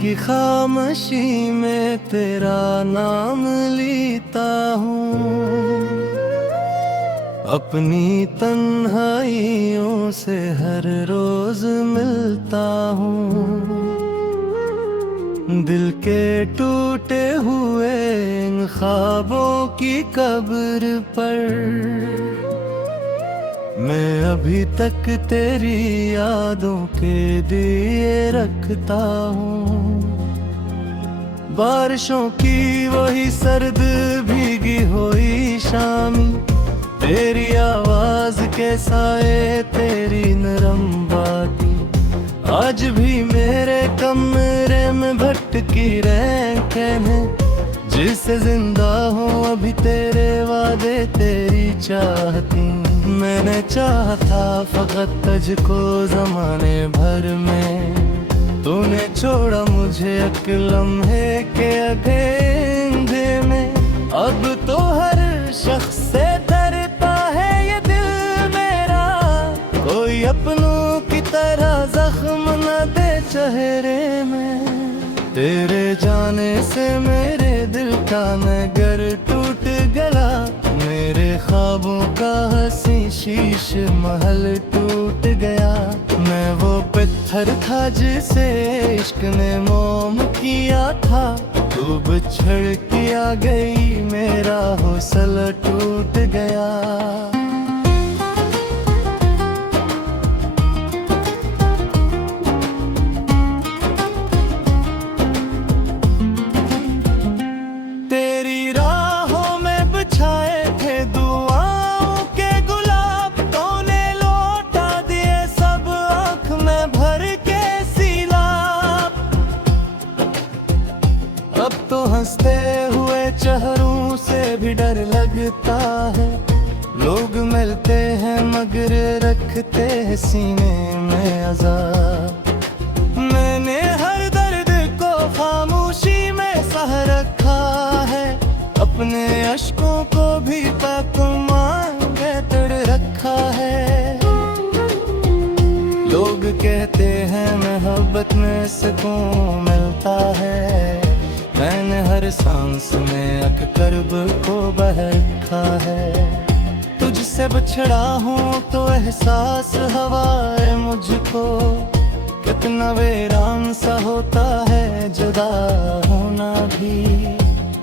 की खामोशी में तेरा नाम लेता हूँ। अपनी तन्हाइयों से हर रोज मिलता हूँ। दिल के टूटे हुए इन ख्वाबों की कब्र पर मैं अभी तक तेरी यादों के दिए रखता हूँ। बारिशों की वही सर्द भीगी हुई शामी, तेरी आवाज के साए तेरी नरम बातें आज भी मेरे कमरे में भटकी कहने जिससे जिंदा हूँ अभी तेरे वादे तेरी चाहती। मैंने चाहा था फकत तुझको ज़माने भर में, तूने छोड़ा मुझे एक लम्हे के अंधेरे में। अब तो हर शख्स से डरता है ये दिल मेरा, कोई अपनों की तरह जख्म न दे चेहरे में। तेरे जाने से मेरे दिल का नगर टूट गया, मेरे ख्वाबों का हंसी शीश महल टूट गया। मैं वो पत्थर था जिसे इश्क ने मोम किया था, तू बिछड़ के आ गई मेरा हौसला टूट गया। अब तो हंसते हुए चेहरों से भी डर लगता है, लोग मिलते हैं मगर रखते हैं सीने में अज़ाब। मैंने हर दर्द को खामोशी में सह रखा है, अपने अश्कों को भी पाक मांगे तड़ रखा है। लोग कहते हैं मोहब्बत में सुकून मिलता है, मैंने हर सांस में अक कर्ब को बह रखा है। तुझसे बिछड़ा हूँ तो एहसास हवा है मुझको, कितना वीरान सा होता है जुदा होना भी।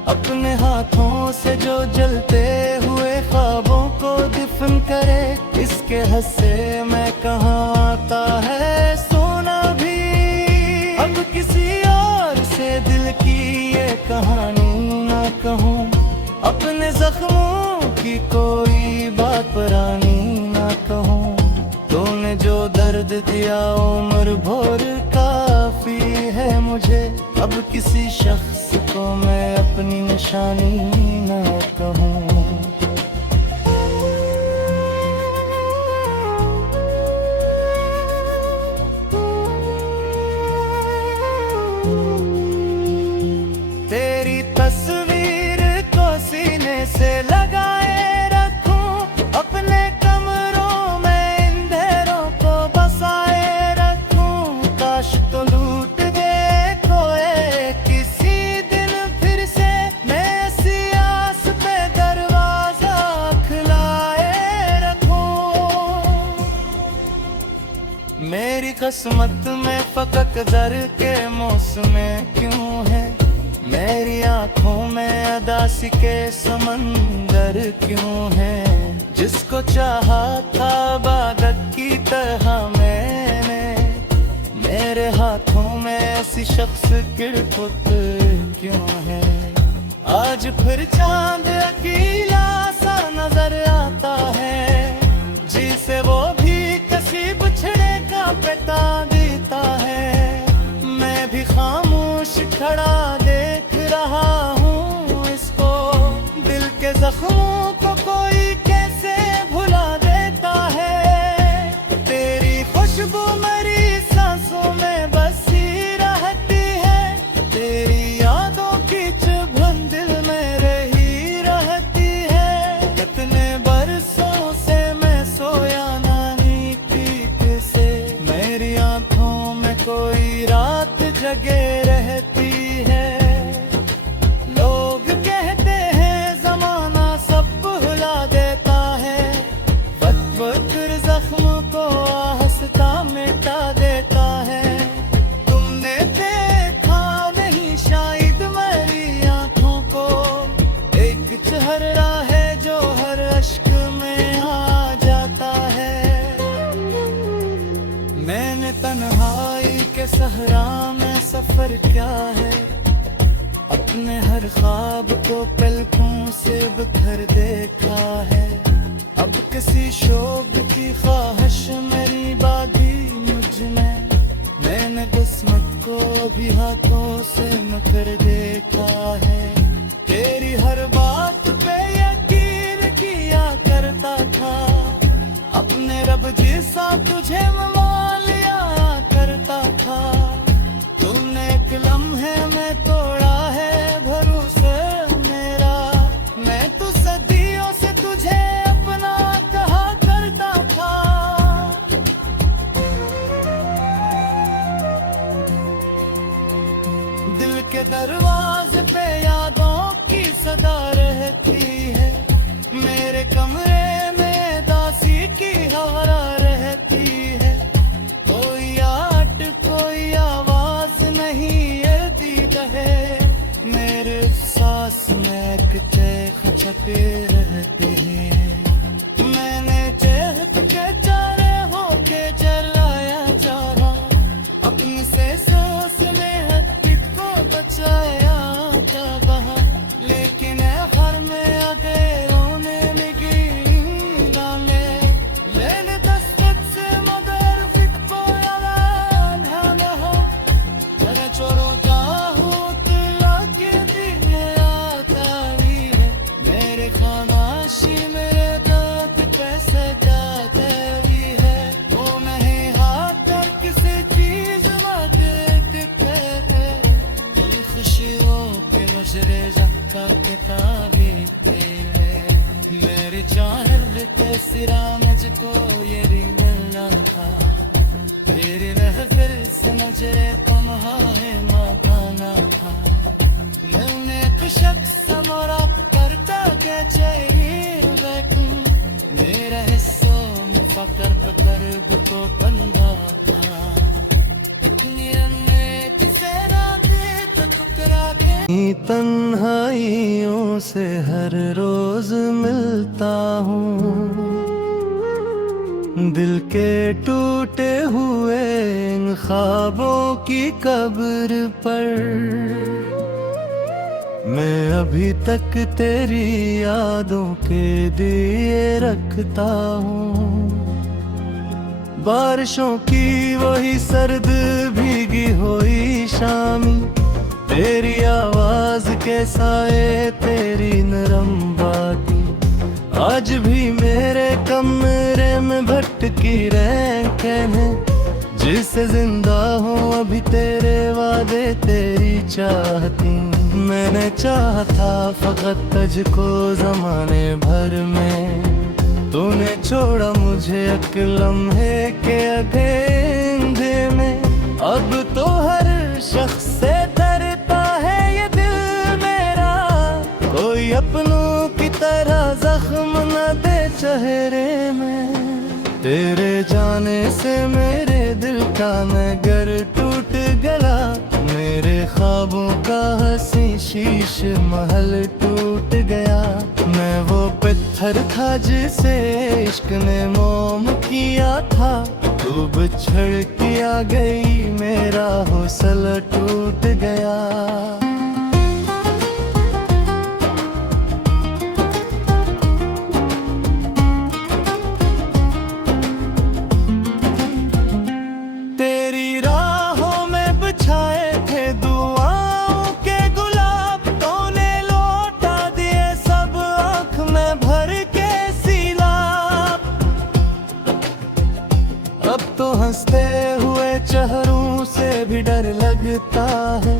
अपने हाथों से जो जलते हुए ख्वाबों को दफन करे, इसके हस्से में कहाँ आता है सोना भी। अब किसी और से दिल की ये कहानी ना कहूँ, अपने जख्मों की कोई बात पुरानी ना कहूँ। तूने जो दर्द दिया उम्र भर काफी है मुझे, अब किसी शख्स को मैं अपनी निशानी ना कहूँ। तेरी तस्वीर को सीने से लगाए रखूं, अपने कमरों में अंधेरों को बसाए रखूं। काश तो लूट गए खोए किसी दिन फिर से, मैं सियास पे दरवाजा खिलाए रखूं। मेरी किस्मत में फकत दर के मौसम क्यों है, मेरी आँखों में अदासी के समंदर क्यों है। जिसको चाहा था बादत की तरह मैंने, मेरे हाथों में ऐसी शख्स किरपुत क्यों है। आज फिर चांद अकेला सा नजर आता है, जिसे वो भी किसी बिछड़े का पता देता है। मैं भी खामोश खड़ा देख रहा हूँ इसको, दिल के जख्मों को कोई कैसे भुला देता है। तेरी खुशबू मेरी सांसों में बसी रहती है, तेरी यादों की चुभन दिल में रही रहती है। कितने बरसों से मैं सोया नहीं ठीक से, मेरी आंखों में कोई रात जगे रहे। हर राह है जो हर अश्क में आ जाता है। मैंने तन्हाई के सहरा में सफर क्या है, अपने हर ख्वाब को पलकों से बिखर देखा है। अब किसी शोक की ख्वाहिश मेरी बागी मुझ में, मैंने किस्मत को भी हाथों से मकर देखा है। तेरी हर बात पे यकीन किया करता था, अपने रब जैसा तुझे मान लिया करता था। तूने एक लम्हे में तोड़ा है भरोसा मेरा, मैं तो सदियों से तुझे अपना कहा करता था। दिल के दरवाजे पे यादों की सदा रहती है, मेरे कमरे में दासी की हवा रहती है। कोई आट कोई आवाज नहीं यदि कहे, मेरे सांस में चेख छपे रहते हैं। मैंने चेहत के चारे होके जलाया चाहा, अपने से सांस में हकीकत को बचाया था कहा। लेकिन हर में आ गए रोने लगी लाले, लेने दस्तक से मगर फिक को याद ना हो। अरे छोड़ो चाहूँ तुला के दिल में आता भी है, मेरे खामोशी मेरे दर्द पैसे जाते भी है। वो नहीं हाथ कर किसी चीज मत दिखे है, ये खुशियों के नजरे जख्का किताबी तेरे। मेरी चाहत सिरा मुझको ये मिलना था, तेरी महफिल से मुझे तुम्हारे मकाना था। मैंने एक शख्स मोरा करता के चाहिए वैकुम, मेरा हिस्सों में फकर पकर को बंदा था। इतनी रन्ने से रातें तो ठुकरा के तन्हाइयों से हर रोज मिलता हूँ। दिल के टूटे हुए इन ख्वाबों की कब्र पर मैं अभी तक तेरी यादों के दिए रखता हूँ। बारिशों की वही सर्द भीगी हुई शामी, तेरी आवाज के साए तेरी नरम बातें आज भी मेरे कमरे में भटकी रैंकें हैं। जिससे जिंदा हूँ अभी तेरे वादे तेरी चाहती। मैंने चाहा था फकत तुझको जमाने भर में, तूने छोड़ा मुझे एक लम्हे के अंधेरे में। अब तो हर शख्स से डरता है ये दिल मेरा, कोई अपनों की तरह जख्म न दे चेहरे में। तेरे जाने से मेरे दिल का नगर टूट गया, मेरे ख्वाबों का हंसी शीश महल टूट गया। मैं वो पत्थर था जिसे इश्क ने मोम किया था, तू बिछड़ के आ गई मेरा हौसला टूट गया। अब तो हंसते हुए चेहरों से भी डर लगता है,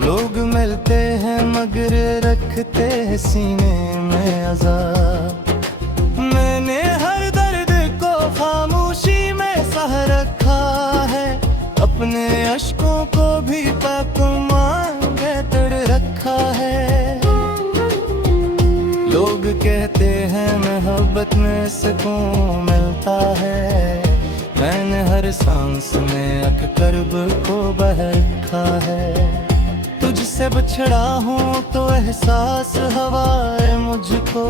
लोग मिलते हैं मगर रखते हैं सीने में अज़ाब। मैंने हर दर्द को खामोशी में सह रखा है, अपने अश्कों को भी पाक मांगे तड़ रखा है। लोग कहते हैं मोहब्बत में सुकून मिलता है, मैंने हर सांस में अक कर्ब को बह रखा है। तुझसे बिछड़ा हूँ तो एहसास हवाए मुझको,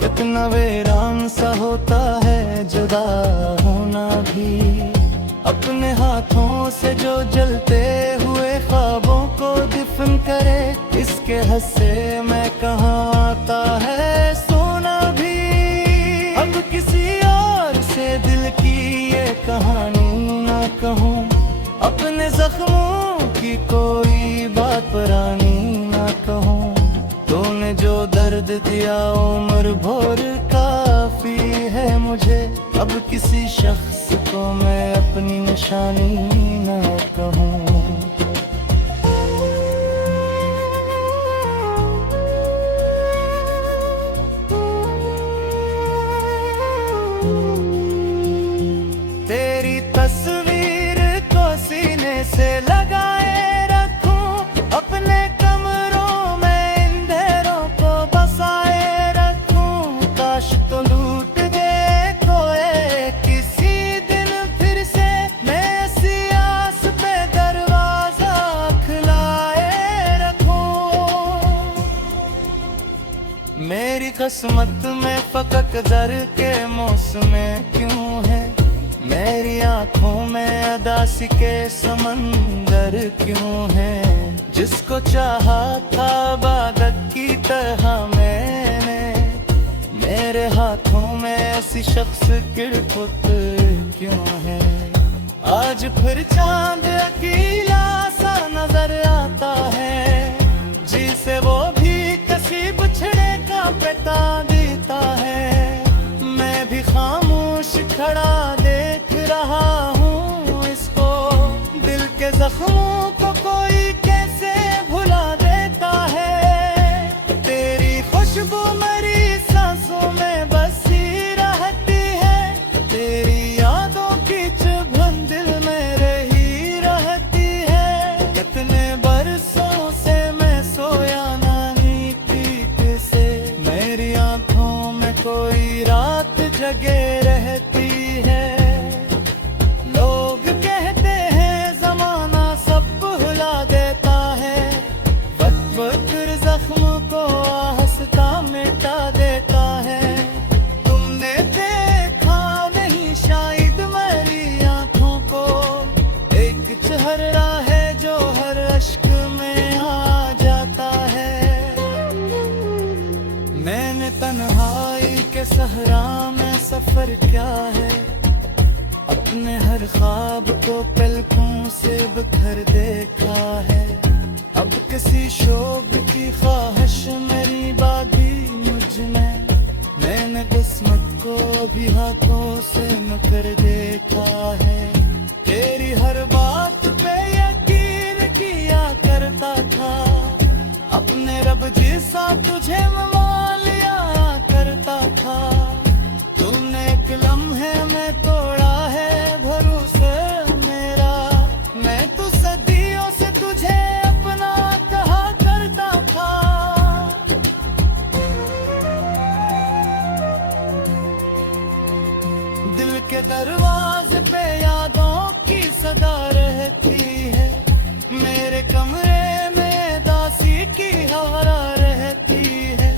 कितना वीरान सा होता है जुदा होना भी। अपने हाथों से जो जलते हुए ख्वाबों को दफन करे, इसके हस्से में कहाँ आता है सोना भी। अब किसी और से दिल की ये कहानी ना कहूँ, अपने जख्मों की कोई बात पुरानी ना कहूँ। तूने जो दर्द दिया उम्र भर काफी है मुझे, अब किसी शख्स को मैं अपनी निशानी ना कहूँ। तेरी तस्वीर को सीने से लगाए रखूं, अपने कमरों में अंधेरों को बसाए रखूं। काश तो लूट गए खोए किसी दिन फिर से, मैं ऐसी आस पे दरवाजा खिलाए रखूं। मेरी किस्मत में फकक दर के मौसम क्यों है, मेरी आंखों में अदासी के समंदर क्यों है। जिसको चाहा था इबादत की तरह मैंने, मेरे हाथों में ऐसी शख्स किरकुत क्यों है। आज फिर चांद अकेला सा नजर आता है, जिसे वो भी किसी बिछड़े का पता देता है। मैं भी खामोश खड़ा देख रहा हूँ इसको, दिल के जख्मों को कोई कैसे भुला देता है। तेरी खुशबू मेरी सांसों में बसी रहती है, तेरी यादों की चुभन दिल में रही रहती है। कितने बरसों से मैं सोया नहीं ठीक से, मेरी आंखों में कोई रात जगे रहती है। लोग कहते हैं जमाना सब भुला देता है, वक्त जख्म को हंसता मिटा देता है। तुमने देखा नहीं शायद मेरी आंखों को, एक चेहरा है जो हर अश्क में आ जाता है। मैंने तन्हाई के सहरा में सफर क्या है, अपने हर ख्वाब को पलकों से बिखर देखा है। अब किसी शोक की ख्वाहिश मेरी बागी मुझ में, मैंने किस्मत को भी हाथों से मकर देखा है। तेरी हर बात पे यकीन किया करता था, अपने रब जैसा तुझे मान लिया करता था। तूने एक लम्हे में तोड़ा है भरोसा मेरा, मैं तो सदियों से तुझे अपना कहा करता था। दिल के दरवाजे पे यादों की सदा रहती है, मेरे कमरे में दासी की हवा रहती है।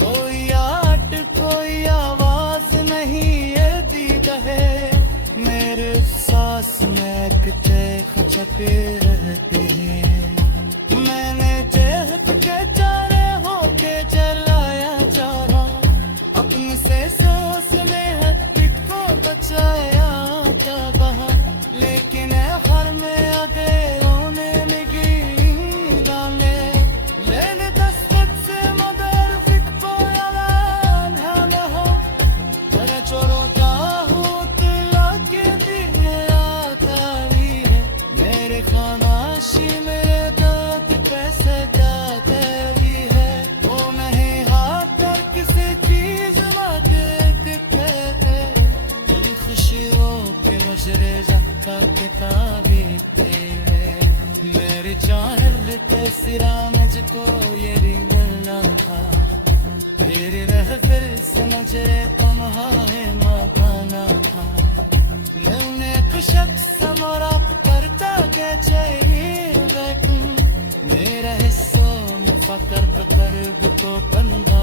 कोई आट कोई आवाज नहीं ये दीद है, मेरे सांस में कचे छपे रहते हैं। मैंने चेहत के चारे होके चलाया चारा, अपने से सोच में हद को बचाया क्या कहा। लेकिन हर में आगे रोने लगी डाले, लेने दस्तक से मदर फिक को याद ध्यान हो। मेरे चोरों का होत लाके दिने आता भी है, मेरे खानाशी मेरे दांत पैसे जाते भी है। वो नहीं हाथ पर किसी चीज मांगे दिखे थे, ये खुशियों के नजरे जख्ता किताबी तेरे। मेरी चाहत सिरा मुझको ये रिंगना था, तेरे रहबर से नजरे तुम्हारे मकाना था। मैंने कुछ शख्स मोरा करता के चाहिए, मेरा हिस्सों में फकर करब को बंदा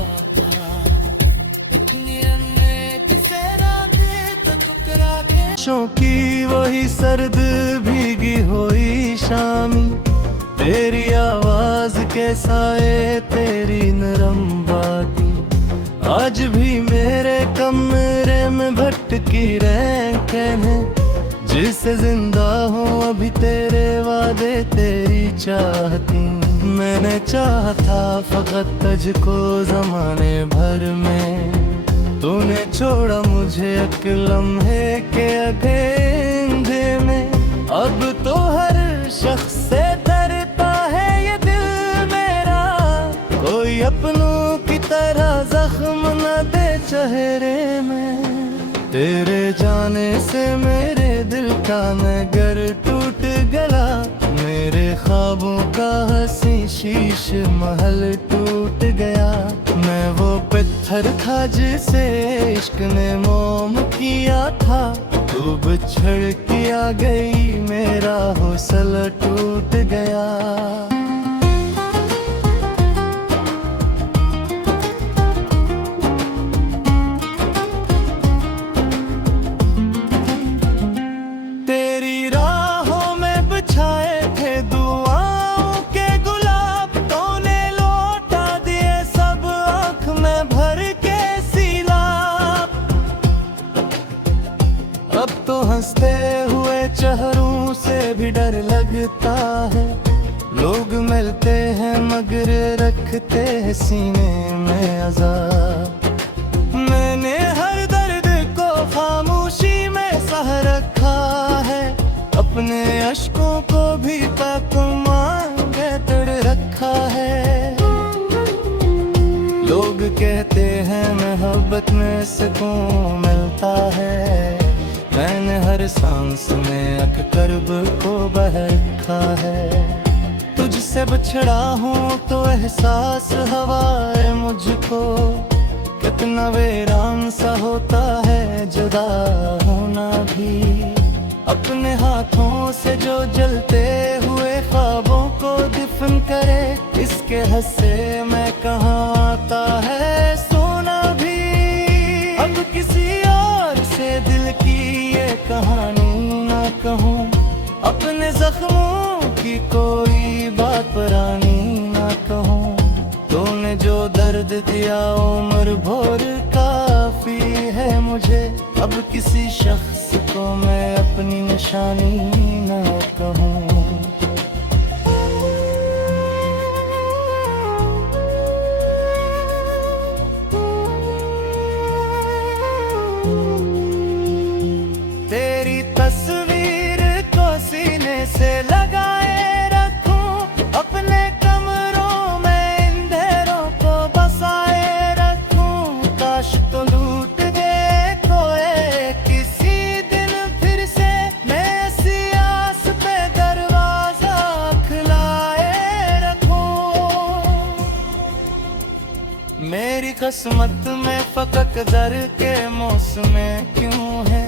बारिशों की वही सर्द भीगी हुई शामी, तेरी आवाज के साए तेरी नरम बातें आज भी मेरे कमरे में भटकी रैंकन है। जिससे जिंदा हूँ अभी तेरे वादे तेरी चाहती, मैंने चाहा था फकत तुझको ज़माने भर में, तूने छोड़ा मुझे एक लम्हे के अंधेरे में। अब तो हर शख्स से डरता है ये दिल मेरा, कोई अपनों की तरह जख्म न दे चेहरे में। तेरे जाने से मेरे दिल का नगर टूट गया, मेरे ख्वाबों का हंसी शीश महल टूट गया। मैं वो पत्थर था जिसे इश्क ने मोम किया था, तू बिछड़ के आ गई मेरा हौसला टूट गया। अब तो हंसते हुए चेहरों से भी डर लगता है, लोग मिलते हैं मगर रखते हैं सीने में अज़ाब। मैंने हर दर्द को खामोशी में सह रखा है, अपने अश्कों को भी पैमाने के तड़ रखा है। लोग कहते हैं मोहब्बत में सुकून मिलता है, मैंने हर सांस में अक कर्ब को बह रखा है। तुझसे बिछड़ा हूँ तो एहसास हवा है मुझको, कितना वीरान सा होता है जुदा होना भी। अपने हाथों से जो जलते हुए ख्वाबों को दफन करे, इसके हस्से में कहाँ आता है सोना भी। अब किसी और से दिल की ये कहानी ना कहूँ, अपने जख्मों की कोई बात पुरानी ना कहूँ। तूने जो दर्द दिया उम्र भर काफी है मुझे, अब किसी शख्स को मैं अपनी निशानी ना कहूँ। तेरी तस्वीर को सीने से लगाए रखूं, अपने कमरों में अंधेरों को बसाए रखूं। काश तो लूट गए खोए किसी दिन फिर से, मैं सियास पे दरवाजा खुलाए रखूं। मेरी किस्मत में फकत दर के मौसम क्यों है,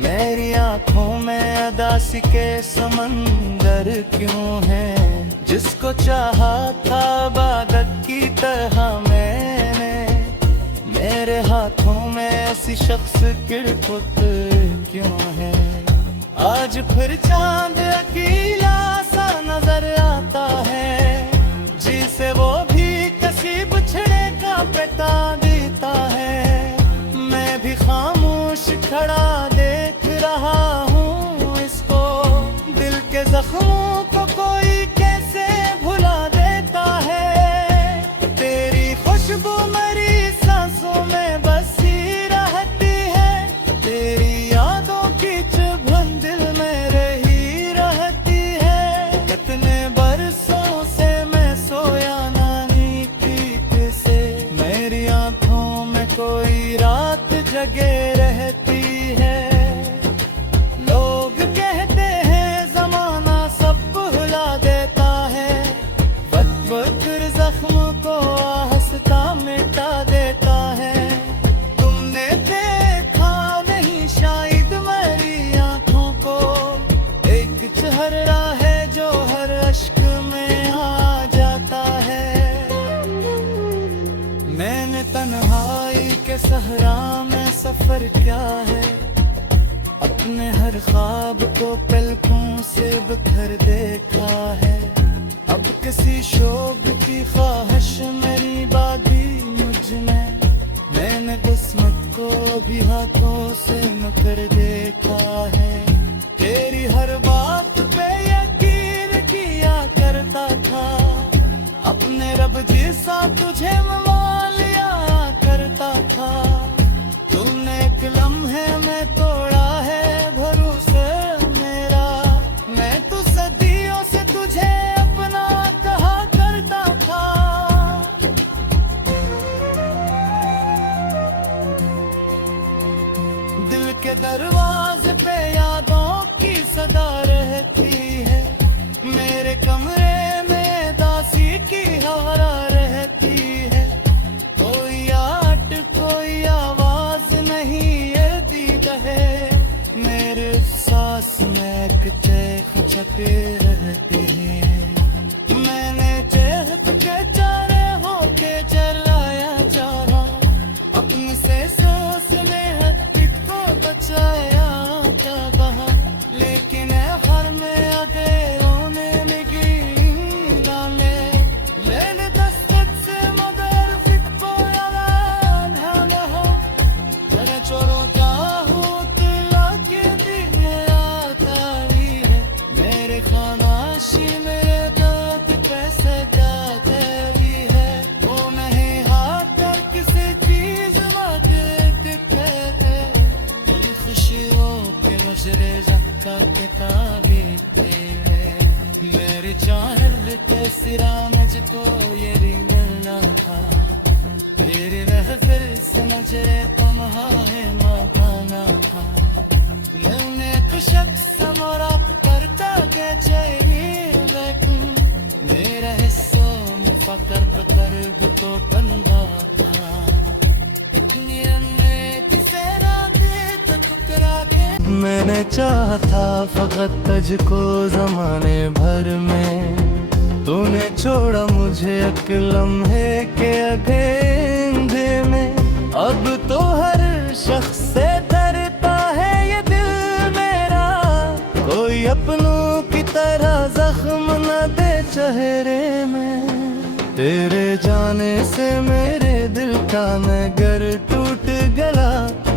मेरी आँखों में अदासी के समंदर क्यों है। जिसको चाहा था इबादत की तरह मैंने, मेरे हाथों में ऐसी शख्स किरकुत क्यों है। आज फिर चांद अकेला सा नजर आता है, जिसे वो भी किसी बिछड़े का पता देता है। मैं भी खामोश खड़ा देख रहा हूँ इसको, दिल के जख्मों को कोई कैसे भुला देता है। तेरी खुशबू मेरी सांसों में बसी रहती है, तेरी यादों की चुभन दिल में रही रहती है। कितने बरसों से मैं सोया नानी ठीक से, मेरी आंखों में कोई रात जगे रहती है। लोग कहते हैं जमाना सब भुला देता है, वक्त जख्म को हंसता मिटा देता है। तुमने देखा नहीं शायद मेरी आंखों को, एक चेहरा है जो हर अश्क में आ जाता है। मैंने तन्हाई के सहरा में सफर क्या है, अपने हर ख्वाब को पलकों से बिखर देखा है। अब किसी शोक की ख्वाहिश मेरी बागी मुझ में, मैंने किस्मत को भी हाथों से मकर देखा है। तेरी हर बात पे यकीन किया करता था, अपने रब जैसा तुझे मान लिया करता था। तूने एक लम्हे में तोड़ा है भरोसा मेरा, मैं तो सदियों से तुझे अपना कहा करता था। दिल के दरवाजे पे यादों की सदा रहती है, मेरे कमरे में दासी की हवा रहती है। कोई आट कोई आवाज नहीं ये दीद है, मेरे सांस में चेख छपे रहते हैं। मैंने चेहत के चारे होके चलाया चाहा, अपने से सांस में हत्तिक को बचाया क्या कहा, लेकिन हर में अधेरों में मिगी डाले लेने दस्तक से मगर फिक को याद हो। तेरे चोरों क्या हो तुला के दिन आता भी है, मेरे खानाशी मेरे दांत पैसे जाते भी है। वो नहीं हाथ कर किसी चीज वाकिफ है, ये खुशियों के नजरे जख्ता के ताबीते है। मेरी चाहत सिरा मुझको ये रिंगना था, तेरे रहफिर से मुझे कमहा है माना था। मैंने तो शख्स मोरा करता के चाहिए लेकिन, मेरा हिस्सों में फकर कर्ब तो बंदा था। इतनी अनदेखी से रातें तो ठुकरा के मैंने चाहा था फकत तुझको ज़माने भर में, तूने छोड़ा मुझे एक लम्हे के अंधेरे में। अब तो हर शख्स से डरता है ये दिल मेरा, कोई अपनों की तरह जख्म न दे चेहरे में। तेरे जाने से मेरे दिल का नगर टूट गया,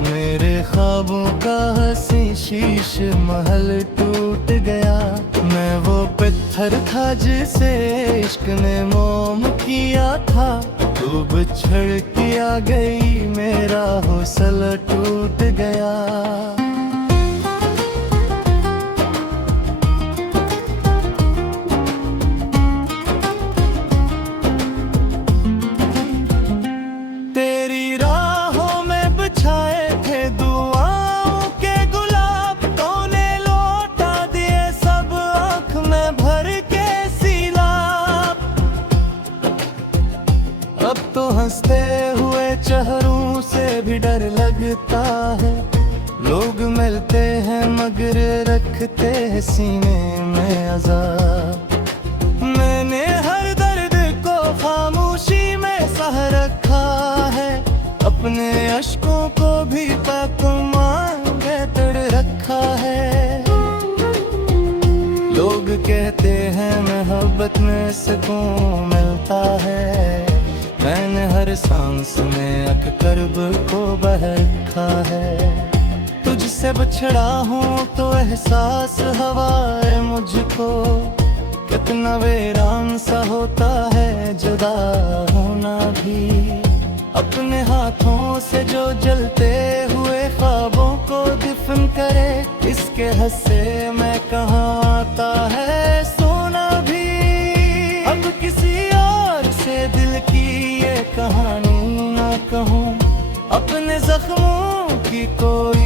मेरे ख्वाबों का हंसी शीश महल टूट गया। मैं वो पत्थर था जिसे इश्क ने मोम किया था, तू बिछड़ के आ गई मेरा हौसला टूट गया। तेरी राहों में बिछाए थे दुआओं के गुलाब, तूने लौटा दिए सब आँख में भर के सीलाब। अब तो हंसते हुए चेहरों से भी डर लगता है, लोग मिलते हैं मगर रखते हैं सीने में अज़ाब। मैंने हर दर्द को खामोशी में सह रखा है, अपने अश्कों को भी पाक के तड़ रखा है। लोग कहते हैं मोहब्बत में सुकून मिलता है, मैंने हर सांस में अक कर्ब को बह रखा है। तुझसे बिछड़ा हूँ तो एहसास हवा है मुझको, कितना वीरान सा होता है जुदा होना भी। अपने हाथों से जो जलते हुए ख्वाबों को दफन करे, इसके हस्से में कहाँ आता है सोना भी। अब किसी और से दिल की ये कहानी ना कहूँ, अपने जख्मों की कोई